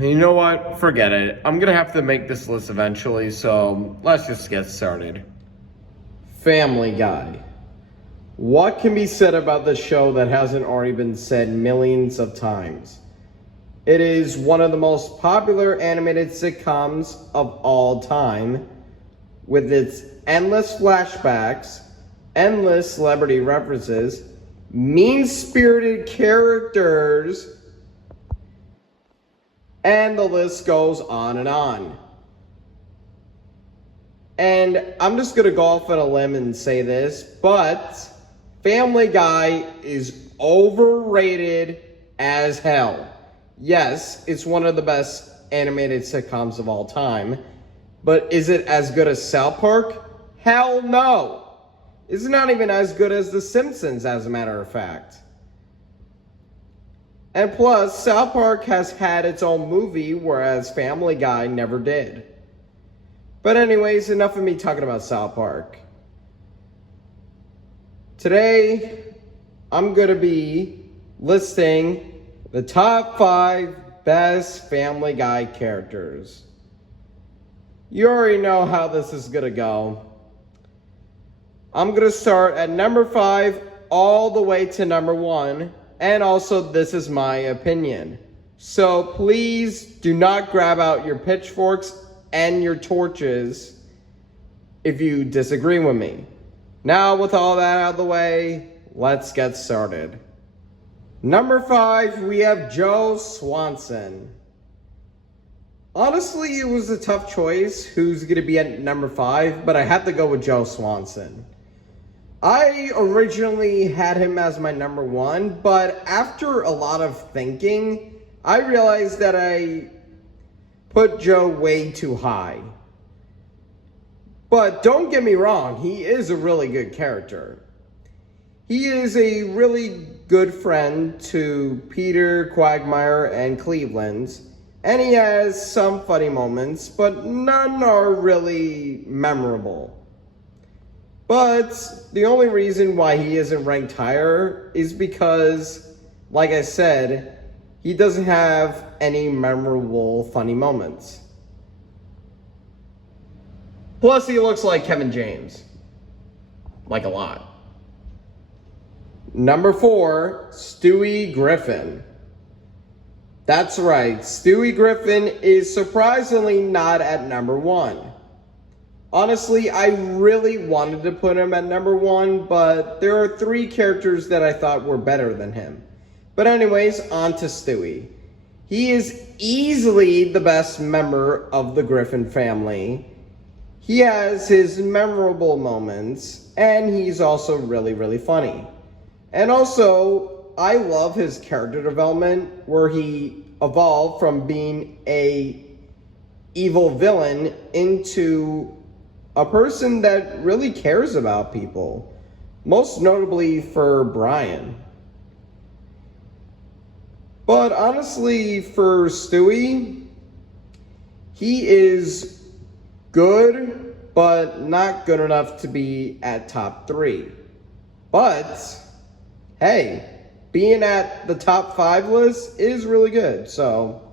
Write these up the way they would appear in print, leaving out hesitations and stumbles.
You know what? Forget it. I'm gonna have to make this list eventually, so let's just get started. Family Guy. What can be said about this show that hasn't already been said millions of times? It is one of the most popular animated sitcoms of all time, with its endless flashbacks, endless celebrity references, mean-spirited characters, and the list goes on and on. And I'm just gonna go off on a limb and say this, but Family Guy is overrated as hell. Yes, it's one of the best animated sitcoms of all time, but is it as good as South Park? Hell no! It's not even as good as The Simpsons, as a matter of fact. And plus, South Park has had its own movie, whereas Family Guy never did. But anyways, enough of me talking about South Park. Today, I'm going to be listing the top 5 best Family Guy characters. You already know how this is going to go. I'm going to start at number 5 all the way to number 1. And also, this is my opinion. So please do not grab out your pitchforks and your torches if you disagree with me. Now, with all that out of the way, let's get started. Number 5, we have Joe Swanson. Honestly, it was a tough choice who's going to be at number 5, but I had to go with Joe Swanson. I originally had him as my number 1, but after a lot of thinking, I realized that I put Joe way too high. But don't get me wrong, he is a really good character. He is a really good friend to Peter, Quagmire, and Cleveland, and he has some funny moments, but none are really memorable. But the only reason why he isn't ranked higher is because, like I said, he doesn't have any memorable funny moments. Plus, he looks like Kevin James. Like a lot. Number 4, Stewie Griffin. That's right, Stewie Griffin is surprisingly not at number 1. Honestly, I really wanted to put him at number 1, but there are 3 characters that I thought were better than him. But anyways, on to Stewie. He is easily the best member of the Griffin family. He has his memorable moments, and he's also really, really funny. And also, I love his character development, where he evolved from being a evil villain into a person that really cares about people, most notably for Brian. But honestly, for Stewie, he is good, but not good enough to be at top 3. But, hey, being at the top 5 list is really good, so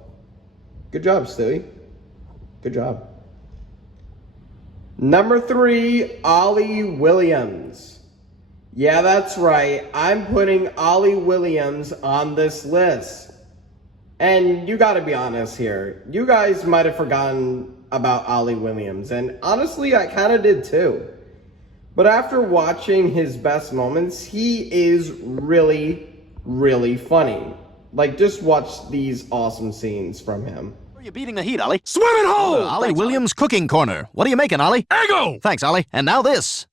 good job, Stewie. Good job. Number 3, Oli Williams. Yeah, that's right. I'm putting Oli Williams on this list. And you gotta be honest here. You guys might have forgotten about Oli Williams. And honestly, I kind of did too. But after watching his best moments, he is really, really funny. Like, just watch these awesome scenes from him. Are you beating the heat, Ollie? Swimming hole! Ollie Williams Cooking Corner. What are you making, Ollie? Eggo! Thanks, Ollie. And now this.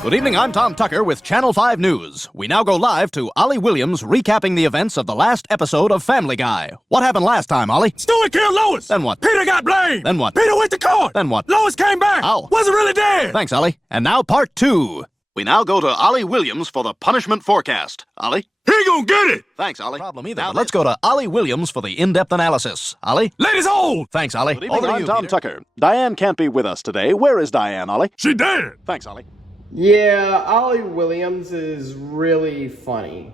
Good evening, I'm Tom Tucker with Channel 5 News. We now go live to Oli Williams recapping the events of the last episode of Family Guy. What happened last time, Ollie? Stewie killed Lois! Then what? Peter got blamed! Then what? Peter went to court! Then what? Lois came back! How? Wasn't really dead! Thanks, Ollie. And now part 2. We now go to Oli Williams for the punishment forecast. Ollie? He gonna get it! Thanks, Ollie. No problem either. Now let's go to Oli Williams for the in-depth analysis. Ollie? Ladies hold! Thanks, Ollie. Good evening, Over to I'm you, Tom Peter. Tucker. Diane can't be with us today. Where is Diane, Ollie? She dead! Thanks, Ollie. Yeah, Oli Williams is really funny.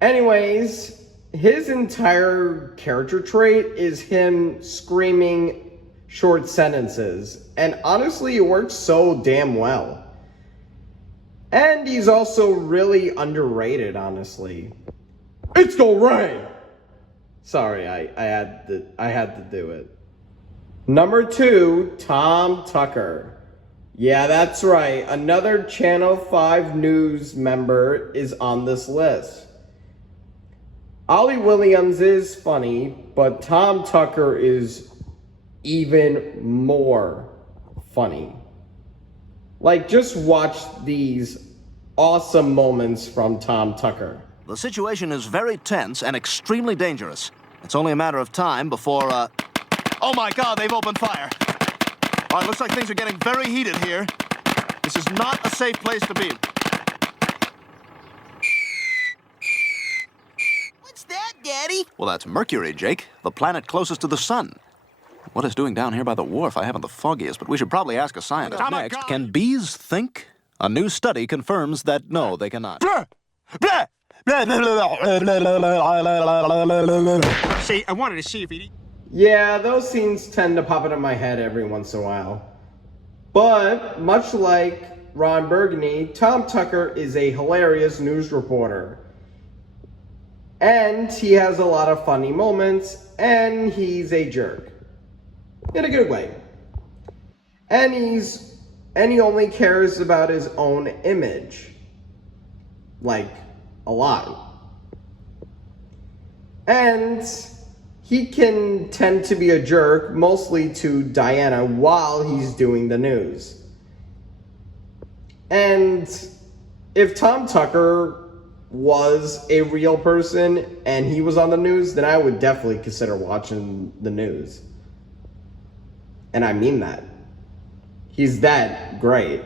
Anyways, his entire character trait is him screaming short sentences. And honestly, it works so damn well. And he's also really underrated, honestly. It's gonna rain! Sorry, I had to do it. Number 2, Tom Tucker. Yeah, that's right. Another Channel 5 News member is on this list. Oli Williams is funny, but Tom Tucker is even more funny. Like, just watch these awesome moments from Tom Tucker. The situation is very tense and extremely dangerous. It's only a matter of time before, Oh my God, they've opened fire. All right, looks like things are getting very heated here. This is not a safe place to be. What's that, Daddy? Well, that's Mercury, Jake, the planet closest to the sun. What it's doing down here by the wharf, I haven't the foggiest, but we should probably ask a scientist. Oh my Next, God. can bees think? A new study confirms that no, they cannot. See, I wanted to see if he... Yeah, those scenes tend to pop into my head every once in a while. But, much like Ron Burgundy, Tom Tucker is a hilarious news reporter. And he has a lot of funny moments, and he's a jerk. In a good way. And he only cares about his own image. Like, a lot. And he can tend to be a jerk, mostly to Diana, while he's doing the news. And if Tom Tucker was a real person and he was on the news, then I would definitely consider watching the news. And I mean that. He's that great.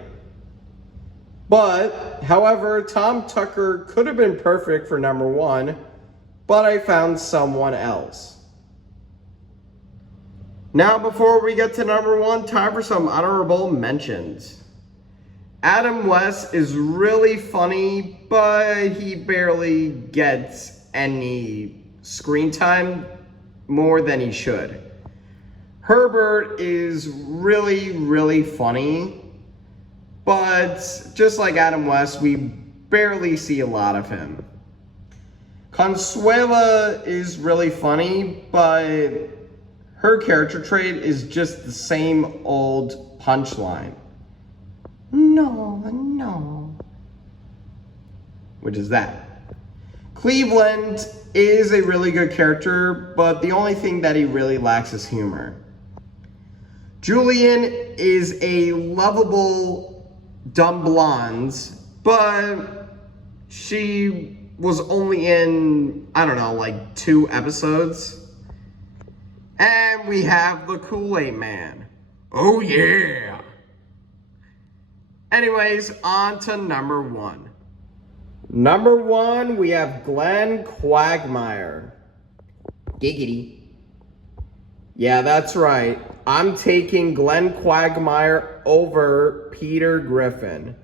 But, however, Tom Tucker could have been perfect for number 1, but I found someone else. Now, before we get to number 1, time for some honorable mentions. Adam West is really funny, but he barely gets any screen time, more than he should. Herbert is really, really funny, but just like Adam West, we barely see a lot of him. Consuela is really funny, but her character trait is just the same old punchline. No. Which is that. Cleveland is a really good character, but the only thing that he really lacks is humor. Julian is a lovable dumb blonde, but she was only in, I don't know, like 2 episodes. And we have the Kool-Aid Man. Oh yeah! Anyways, on to number 1. Number 1, we have Glenn Quagmire. Giggity. Yeah, that's right. I'm taking Glenn Quagmire over Peter Griffin.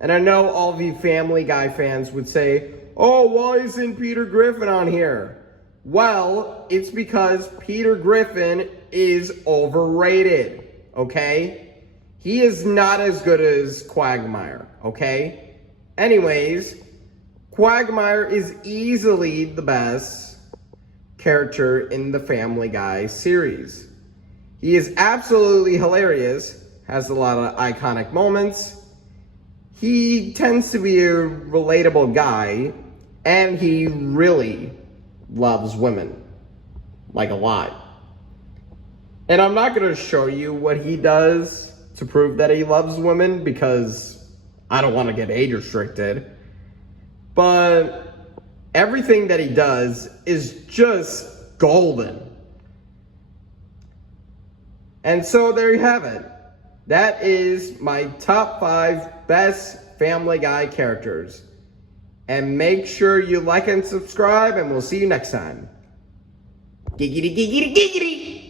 And I know all of you Family Guy fans would say, oh, why isn't Peter Griffin on here? Well, it's because Peter Griffin is overrated, okay? He is not as good as Quagmire, okay? Anyways, Quagmire is easily the best character in the Family Guy series. He is absolutely hilarious, has a lot of iconic moments. He tends to be a relatable guy, and he really loves women, like a lot. And I'm not going to show you what he does to prove that he loves women because I don't want to get age restricted. But everything that he does is just golden. And so there you have it. That is my top 5 best Family Guy characters. And make sure you like and subscribe, and we'll see you next time. Giggity, giggity, giggity!